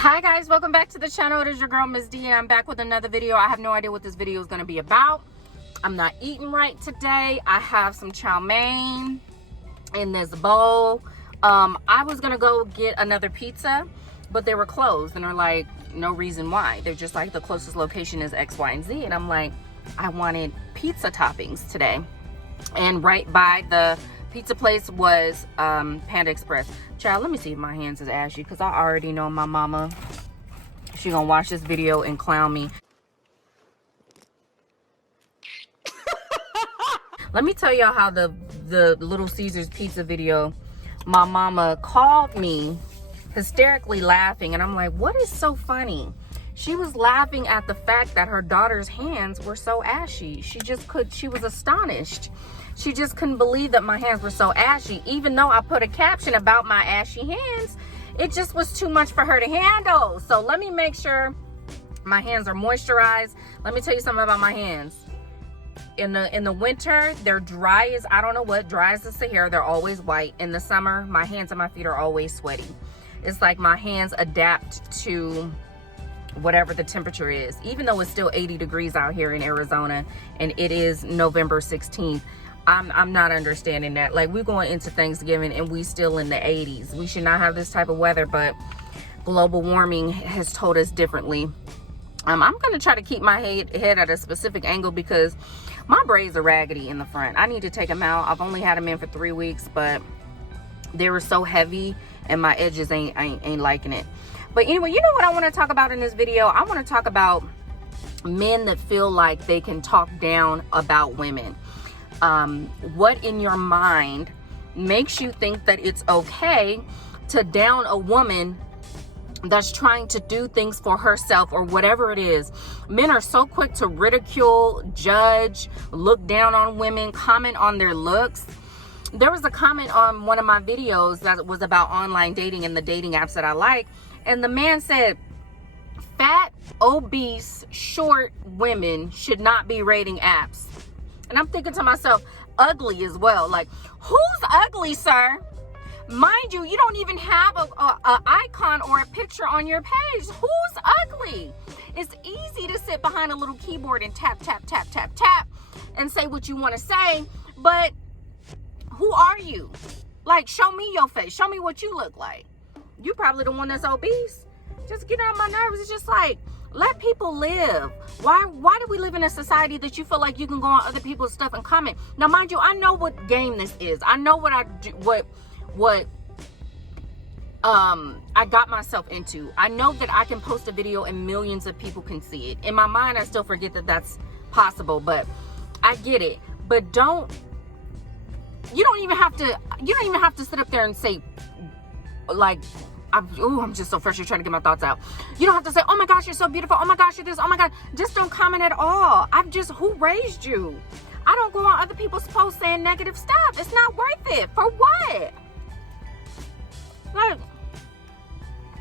Hi guys, welcome back to the channel. It is your girl Miss D and I'm back with another video. I have no idea what this video is going to be about. I'm not eating right today. I have some chow mein in this bowl. I was gonna go get another pizza, but they were closed and they're like, no reason why. They're just like, the closest location is X, Y, and Z. And I'm like, I wanted pizza toppings today. And right by the pizza place was Panda Express. Child, let me see if my hands is ashy, because I already know my mama, she gonna watch this video and clown me. Let me tell y'all how the Little Caesars pizza video, my mama called me hysterically laughing, and I'm like, what is so funny? She was laughing at the fact that her daughter's hands were so ashy. She was astonished. She just couldn't believe that my hands were so ashy. Even though I put a caption about my ashy hands, it just was too much for her to handle. So let me make sure my hands are moisturized. Let me tell you something about my hands. In the winter, they're dry as, I don't know what, dry as the Sahara. They're always white. In the summer, my hands and my feet are always sweaty. It's like my hands adapt to whatever the temperature is. Even though it's still 80 degrees out here in Arizona and it is November 16th, I'm not understanding that. Like, we're going into Thanksgiving and we still in the 80s. We should not have this type of weather, but global warming has told us differently. I'm gonna try to keep my head at a specific angle because my braids are raggedy in the front. I need to take them out. I've only had them in for 3 weeks, but they were so heavy and my edges ain't liking it. But anyway, you know what I want to talk about in this video? I want to talk about men that feel like they can talk down about women. What in your mind makes you think that it's okay to down a woman that's trying to do things for herself or whatever it is? Men are so quick to ridicule, judge, look down on women, comment on their looks. There was a comment on one of my videos that was about online dating and the dating apps that I like, and the man said, fat, obese, short women should not be rating apps. And I'm thinking to myself, ugly as well. Like, who's ugly, sir? Mind you, you don't even have a icon or a picture on your page. Who's ugly? It's easy to sit behind a little keyboard and tap, tap, tap, tap, tap and say what you want to say. But who are you? Like, show me your face. Show me what you look like. You probably the one that's obese. Just get on my nerves. It's just like, let people live. Why do we live in a society that you feel like you can go on other people's stuff and comment? Now, mind you, I know what game this is. I know what I do, what I got myself into. I know that I can post a video and millions of people can see it. In my mind, I still forget that that's possible, but I get it. But you don't even have to sit up there and say, like, I'm just so frustrated trying to get my thoughts out. You don't have to say, oh my gosh, you're so beautiful. Oh my gosh, you're this. Oh my God. Just don't comment at all. Who raised you? I don't go on other people's posts saying negative stuff. It's not worth it. For what? Like,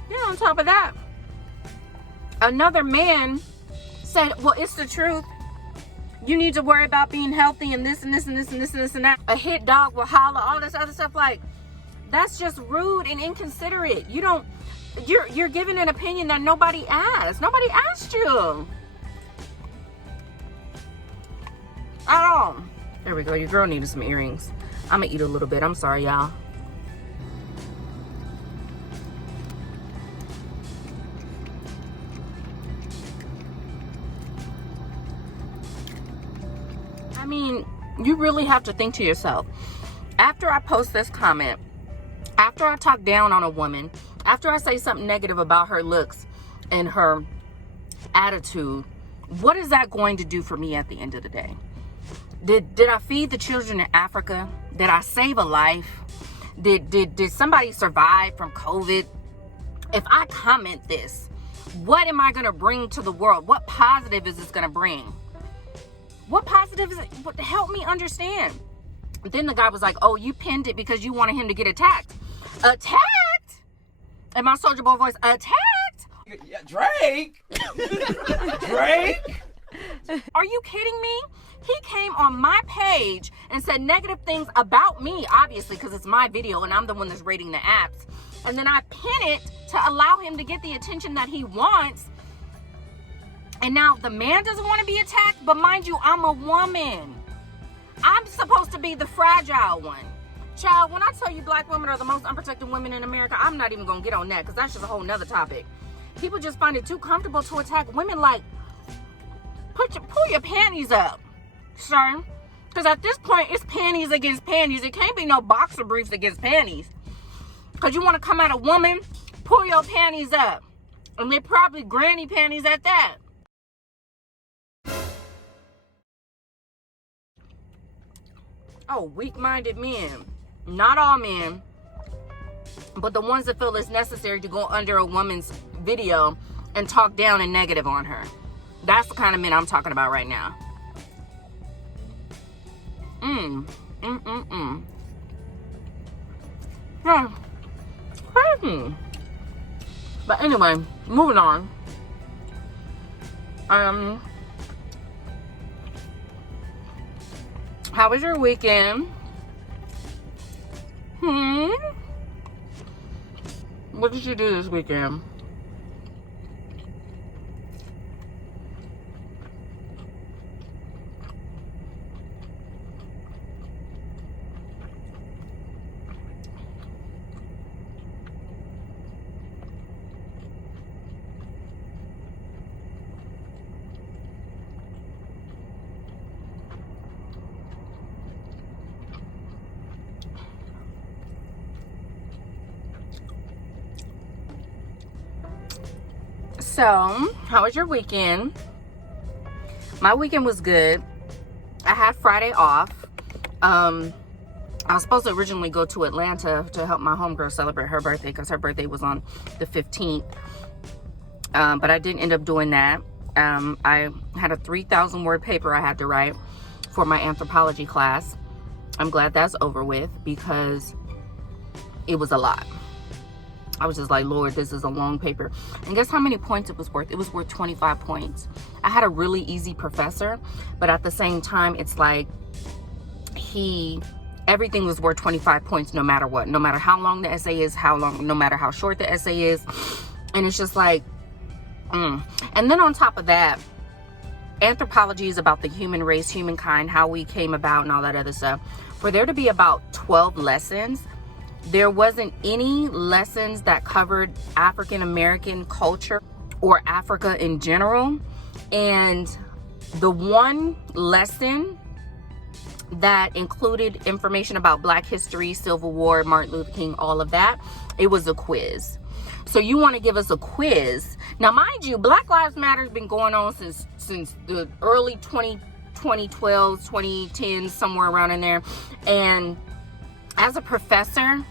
you know, on top of that, another man said, well, it's the truth. You need to worry about being healthy and this and this and this and this and this and that. A hit dog will holler, all this other stuff. Like, that's just rude and inconsiderate. You're giving an opinion that nobody asked. Nobody asked you at all. There we go. Your girl needed some earrings. I'm gonna eat a little bit. I'm sorry, y'all. I mean, you really have to think to yourself, after I post this comment, after I talk down on a woman, after I say something negative about her looks and her attitude, what is that going to do for me at the end of the day? Did I feed the children in Africa? Did I save a life? Did somebody survive from COVID? If I comment this, what am I going to bring to the world? What positive is this going to bring? What positive is it? Help me understand. Then the guy was like, oh, you pinned it because you wanted him to get attacked. Attacked? In my Soulja Boy voice, attacked? Yeah, Drake? Drake? Are you kidding me? He came on my page and said negative things about me, obviously, because it's my video and I'm the one that's rating the apps. And then I pin it to allow him to get the attention that he wants. And now the man doesn't want to be attacked, but mind you, I'm a woman. I'm supposed to be the fragile one. Child, when I tell you black women are the most unprotected women in America, I'm not even going to get on that because that's just a whole nother topic. People just find it too comfortable to attack women. Like, pull your panties up, sir. Because at this point, it's panties against panties. It can't be no boxer briefs against panties. Because you want to come at a woman, pull your panties up. And they're probably granny panties at that. Oh, weak-minded men. Not all men, but the ones that feel it's necessary to go under a woman's video and talk down and negative on her. That's the kind of men I'm talking about right now. But anyway, moving on. How was your weekend? What did you do this weekend? So, how was your weekend? My weekend was good. I had Friday off. I was supposed to originally go to Atlanta to help my homegirl celebrate her birthday because her birthday was on the 15th. But I didn't end up doing that. I had a 3,000 word paper I had to write for my anthropology class. I'm glad that's over with because it was a lot. I was just like, Lord, this is a long paper. And guess how many points it was worth? It was worth 25 points. I had a really easy professor, but at the same time, it's like everything was worth 25 points no matter what. No matter how long the essay is, no matter how short the essay is. And it's just like, And then on top of that, anthropology is about the human race, humankind, how we came about and all that other stuff. For there to be about 12 lessons, there wasn't any lessons that covered African American culture or Africa in general. And the one lesson that included information about Black history, Civil War, Martin Luther King, all of that, it was a quiz. So you want to give us a quiz. Now, mind you, Black Lives Matter has been going on since the early 2012, 2010, somewhere around in there. And as a professor,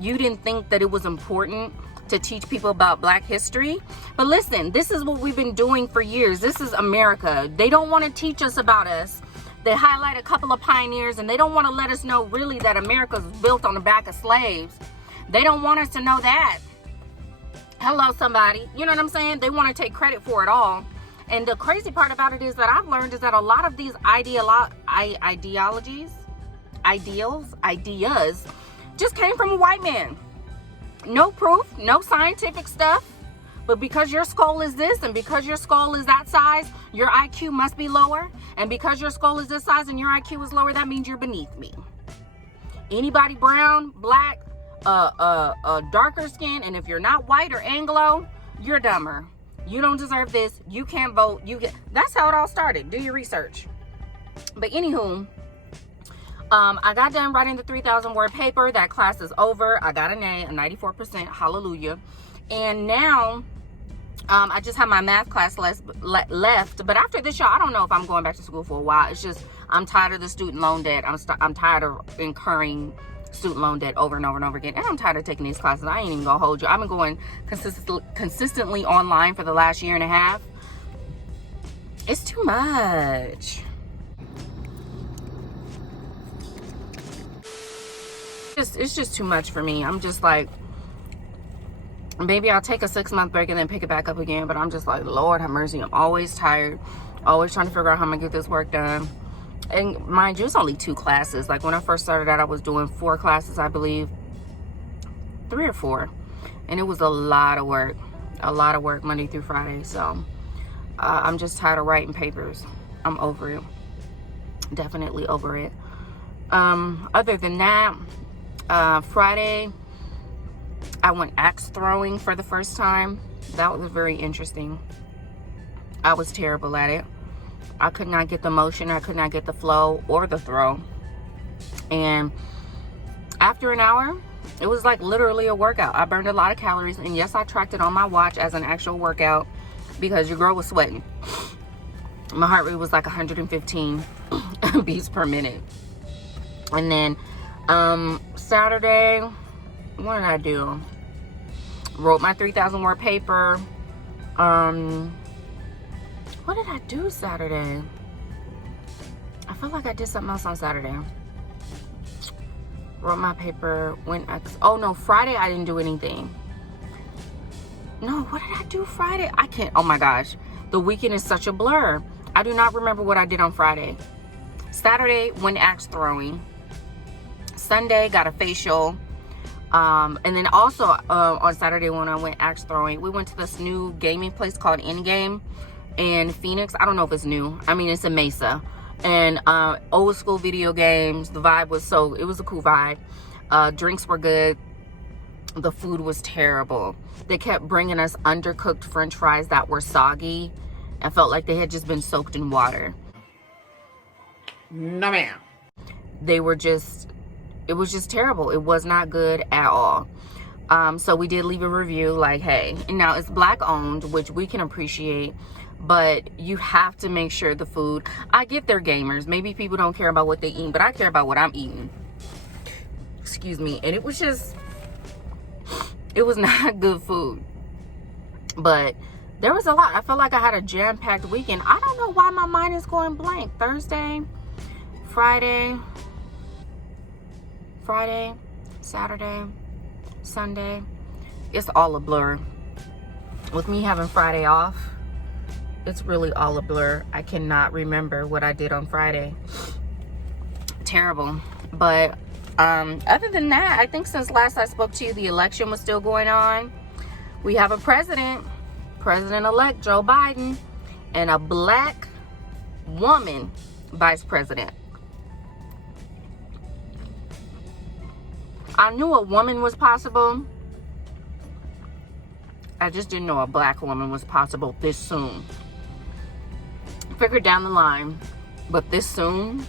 you didn't think that it was important to teach people about Black history. But listen, this is what we've been doing for years. This is America. They don't want to teach us about us. They highlight a couple of pioneers and they don't want to let us know really that America was built on the back of slaves. They don't want us to know that. Hello, somebody. You know what I'm saying? They want to take credit for it all. And the crazy part about it is that I've learned is that a lot of these ideas just came from a white man. No proof, no scientific stuff. But because your skull is this and because your skull is that size, your IQ must be lower. And because your skull is this size and your IQ is lower, that means you're beneath me. Anybody brown, Black, darker skin, and if you're not white or Anglo, you're dumber. You don't deserve this. You can't vote. That's how it all started. Do your research. But anywho, I got done writing the 3,000 word paper. That class is over. I got an A, a 94%. Hallelujah. And now I just have my math class left. But after this, y'all, I don't know if I'm going back to school for a while. It's just I'm tired of the student loan debt. I'm tired of incurring student loan debt over and over and over again. And I'm tired of taking these classes. I ain't even gonna hold you. I've been going consistently online for the last year and a half. It's too much. It's just too much for me. I'm just like, maybe I'll take a 6-month break and then pick it back up again. But I'm just like, Lord have mercy. I'm always tired. Always trying to figure out how I'm going to get this work done. And mind you, it's only 2 classes. Like when I first started out, I was doing 4 classes, I believe, 3 or 4, and it was a lot of work Monday through Friday. So I'm just tired of writing papers. I'm over it, definitely over it. Other than that, Friday I went axe throwing for the first time. That was very interesting. I was terrible at it. I could not get the motion, I could not get the flow or the throw. And after an hour, it was like literally a workout. I burned a lot of calories, and yes, I tracked it on my watch as an actual workout because your girl was sweating. My heart rate was like 115 beats per minute. And then Saturday, what did I do? Wrote my 3,000 word paper. What did I do Saturday? I feel like I did something else on Saturday. Wrote my paper, oh no, Friday I didn't do anything. No, what did I do Friday? I can't, oh my gosh. The weekend is such a blur. I do not remember what I did on Friday. Saturday, went axe throwing. Sunday, got a facial. And then also on Saturday when I went axe throwing, we went to this new gaming place called Endgame in Phoenix. I don't know if it's new. I mean, it's in Mesa. And old school video games. The vibe was it was a cool vibe. Drinks were good. The food was terrible. They kept bringing us undercooked French fries that were soggy. I felt like they had just been soaked in water. No ma'am. They were just, it was just terrible. It was not good at all. So we did leave a review like, hey, now it's Black owned, which we can appreciate, but you have to make sure the food, I get they're gamers. Maybe people don't care about what they eat, but I care about what I'm eating. Excuse me. And it was just, it was not good food. But there was a lot. I felt like I had a jam-packed weekend. I don't know why my mind is going blank. Thursday, Friday, Saturday, Sunday. It's all a blur. With me having Friday off, it's really all a blur. I cannot remember what I did on Friday. Terrible. But other than that, I think since last I spoke to you, the election was still going on. We have a President-elect Joe Biden, and a Black woman vice president. I knew a woman was possible. I just didn't know a Black woman was possible this soon. Figured down the line, but this soon.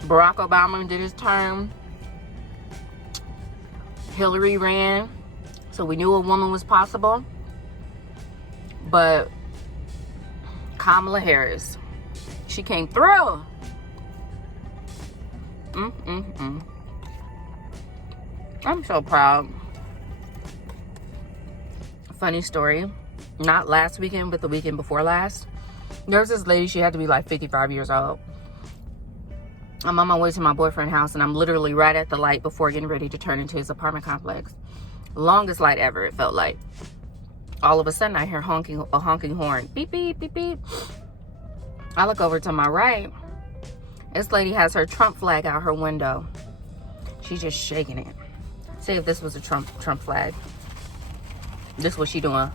Barack Obama did his term. Hillary ran. So we knew a woman was possible. But Kamala Harris, she came through. I'm so proud. Funny story. Not last weekend, but the weekend before last. There was this lady, she had to be like 55 years old. I'm on my way to my boyfriend's house, and I'm literally right at the light before getting ready to turn into his apartment complex. Longest light ever, it felt like. All of a sudden, I hear a honking horn. Beep, beep, beep, beep. I look over to my right. This lady has her Trump flag out her window. She's just shaking it. See if this was a Trump flag. This is what she doing.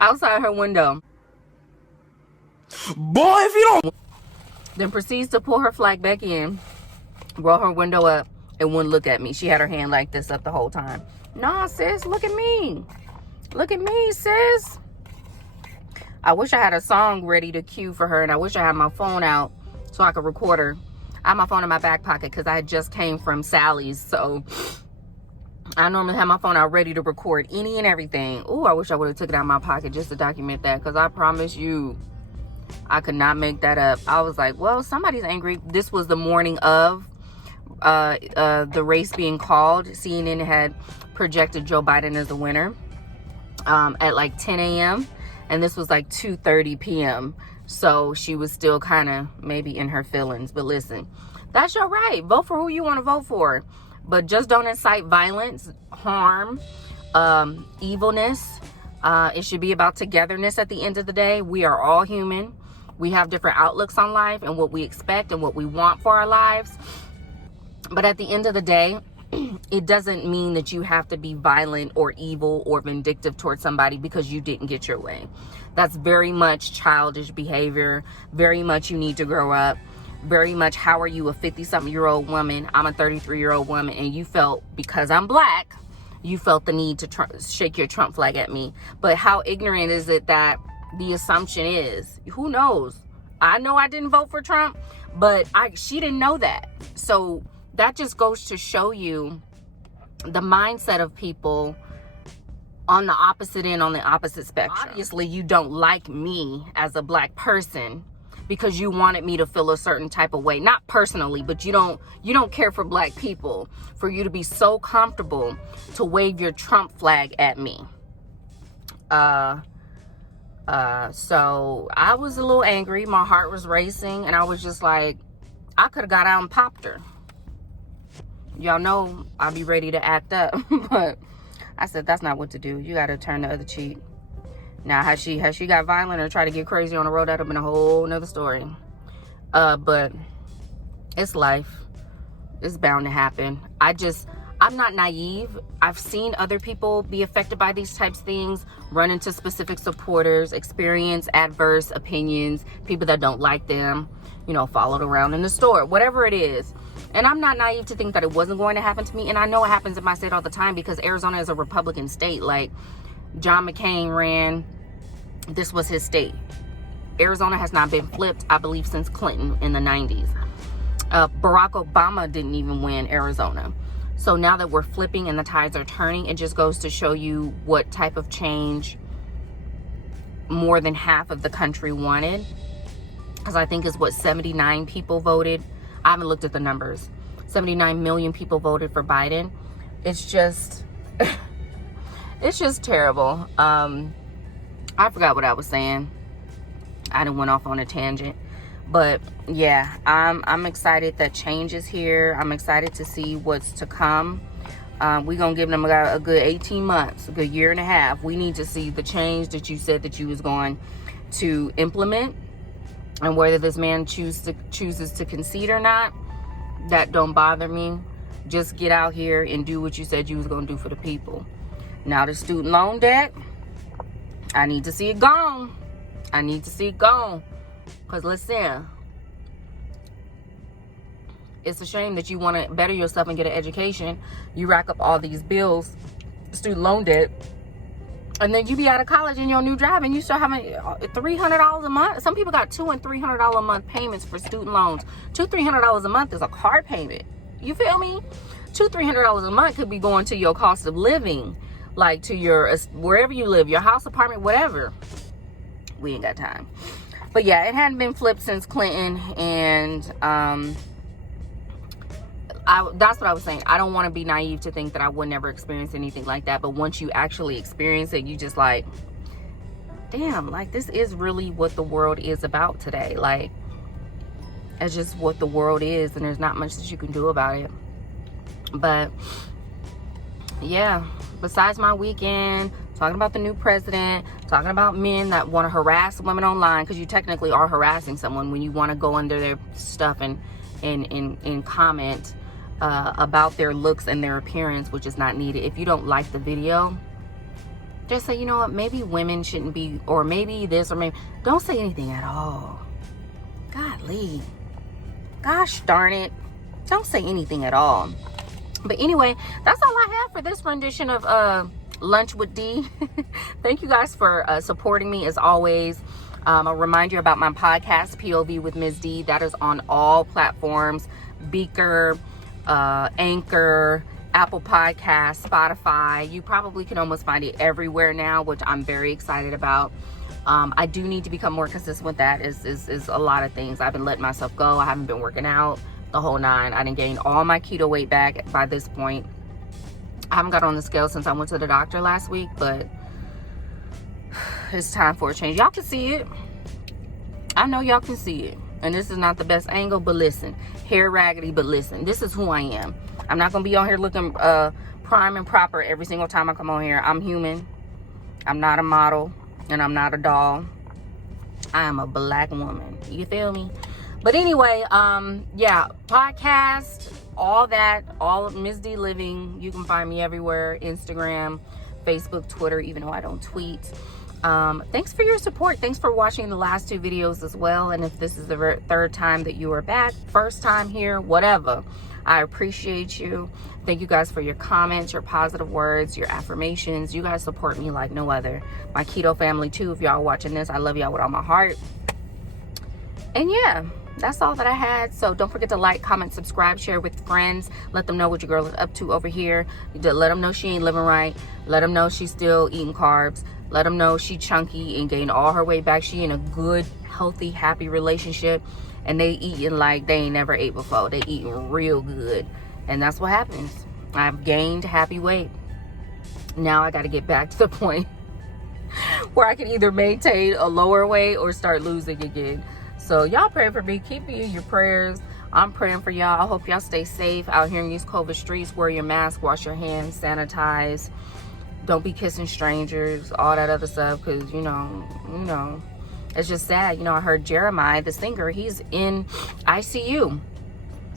Outside her window. Boy, if you don't. Then proceeds to pull her flag back in, roll her window up, and wouldn't look at me. She had her hand like this up the whole time. Nah, sis, look at me. Look at me, sis. I wish I had a song ready to cue for her, and I wish I had my phone out so I could record her. I have my phone in my back pocket because I just came from Sally's, so I normally have my phone out ready to record any and everything. Ooh, I wish I would have took it out of my pocket just to document that, because I promise you, I could not make that up. I was like, well, somebody's angry. This was the morning of the race being called. CNN had projected Joe Biden as the winner at like 10 a.m. And this was like 2:30 p.m. So she was still kind of maybe in her feelings. But listen, that's your right. Vote for who you want to vote for. But just don't incite violence, harm, evilness, It should be about togetherness at the end of the day. We are all human. We have different outlooks on life and what we expect and what we want for our lives. But at the end of the day, it doesn't mean that you have to be violent or evil or vindictive towards somebody because you didn't get your way. That's very much childish behavior. Very much you need to grow up. Very much, how are you a 50-something-year-old woman? I'm a 33-year-old woman, and you felt, because I'm black, you felt the need to shake your Trump flag at me. But how ignorant is it that the assumption is, who knows? I know I didn't vote for Trump, but she didn't know that. So that just goes to show you the mindset of people on the opposite end, on the opposite spectrum. Obviously, you don't like me as a black person because you wanted me to feel a certain type of way. Not personally, but you don't care for black people for you to be so comfortable to wave your Trump flag at me. So I was a little angry. My heart was racing, and I was just like, I could have got out and popped her. Y'all know I'll be ready to act up, but I said that's not what to do. You got to turn the other cheek. Now, has she got violent or tried to get crazy on the road? That'd have been a whole nother story. But it's life. It's bound to happen. I'm not naive. I've seen other people be affected by these types of things, run into specific supporters, experience adverse opinions, people that don't like them, followed around in the store, whatever it is. And I'm not naive to think that it wasn't going to happen to me. And I know it happens in my state all the time because Arizona is a Republican state. Like, John McCain ran, this was his state. Arizona has not been flipped, I believe, since Clinton in the 90s. Barack Obama didn't even win Arizona. So now that we're flipping and the tides are turning, it just goes to show you what type of change more than half of the country wanted. Because I think it's 79 people voted. I haven't looked at the numbers. 79 million people voted for Biden. It's just, it's just terrible. I forgot what I was saying. I done went off on a tangent. But yeah, I'm excited that change is here. I'm excited to see what's to come. We're going to give them a good 18 months, a good year and a half. We need to see the change that you said that you was going to implement. And whether this man chooses to concede or not, that don't bother me. Just get out here and do what you said you was going to do for the people. Now, the student loan debt, I need to see it gone. I need to see it gone. Because listen, it's a shame that you want to better yourself and get an education. You rack up all these bills, student loan debt, and then you be out of college in your new job and you start having $300 a month. Some people got $200 and $300 a month payments for student loans. $200-300 a month is a car payment. You feel me? $200-300 a month could be going to your cost of living, like to your wherever you live, your house, apartment, whatever. We ain't got time. But yeah, it hadn't been flipped since Clinton, and that's what I was saying. I don't want to be naive to think that I would never experience anything like that. But once you actually experience it, you just like, damn, like this is really what the world is about today. Like, it's just what the world is, and there's not much that you can do about it. But yeah, besides my weekend, talking about the new president, talking about men that want to harass women online, because you technically are harassing someone when you want to go under their stuff and comment about their looks and their appearance, which is not needed. If you don't like the video, just say, you know what, maybe women shouldn't be, or maybe this, or maybe don't say anything at all. Golly, gosh darn it, don't say anything at all. But anyway, that's all I have for this rendition of Lunch with D. Thank you guys for supporting me as always. I'll remind you about my podcast, POV with Ms. D. That is on all platforms: Beaker, Anchor, Apple Podcasts, Spotify. You probably can almost find it everywhere now, which I'm very excited about. I do need to become more consistent with that. Is a lot of things. I've been letting myself go. I haven't been working out the whole nine. I didn't gain all my keto weight back by this point. I haven't got on the scale since I went to the doctor last week, but it's time for a change. Y'all can see it. I know y'all can see it. And this is not the best angle, but listen, hair raggedy, but listen, this is who I am. I'm not going to be on here looking prime and proper every single time I come on here. I'm human. I'm not a model and I'm not a doll. I am a black woman. You feel me? But anyway, yeah, podcast, all that, all of Mizdeeliving. You can find me everywhere: Instagram, Facebook, Twitter, even though I don't tweet. Thanks for your support. Thanks for watching the last 2 videos as well. And if this is the third time that you are back, first time here, whatever, I appreciate you. Thank you guys for your comments, your positive words, your affirmations. You guys support me like no other. My keto family too, if y'all watching this, I love y'all with all my heart. And yeah, that's all that I had. So don't forget to like, comment, subscribe, share with friends. Let them know what your girl is up to over here. Let them know she ain't living right. Let them know she's still eating carbs. Let them know she chunky and gained all her weight back. She in a good, healthy, happy relationship. And they eating like they ain't never ate before. They eating real good. And that's what happens. I've gained happy weight. Now I got to get back to the point where I can either maintain a lower weight or start losing again. So y'all pray for me. Keep me in your prayers. I'm praying for y'all. I hope y'all stay safe out here in these COVID streets. Wear your mask, wash your hands, sanitize. Don't be kissing strangers, all that other stuff, because, you know, it's just sad. You know, I heard Jeremiah, the singer, he's in ICU.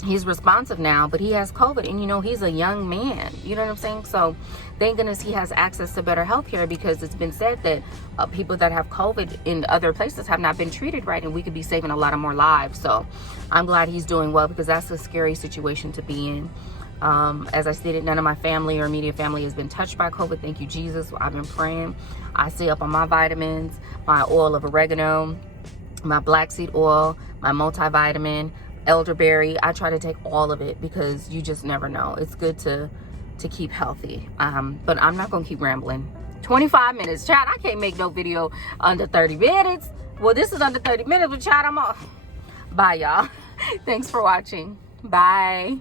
He's responsive now, but he has COVID, and, you know, he's a young man. You know what I'm saying? So thank goodness he has access to better health care, because it's been said that people that have COVID in other places have not been treated right, and we could be saving a lot of more lives. So I'm glad he's doing well, because that's a scary situation to be in. As I stated, none of my family or immediate family has been touched by COVID. Thank you, Jesus. I've been praying. I stay up on my vitamins, my oil of oregano, my black seed oil, my multivitamin, elderberry. I try to take all of it, because you just never know. It's good to keep healthy. But I'm not gonna keep rambling. 25 minutes, chat. I can't make no video under 30 minutes. Well, this is under 30 minutes, but chat, I'm off. Bye, y'all. Thanks for watching. Bye.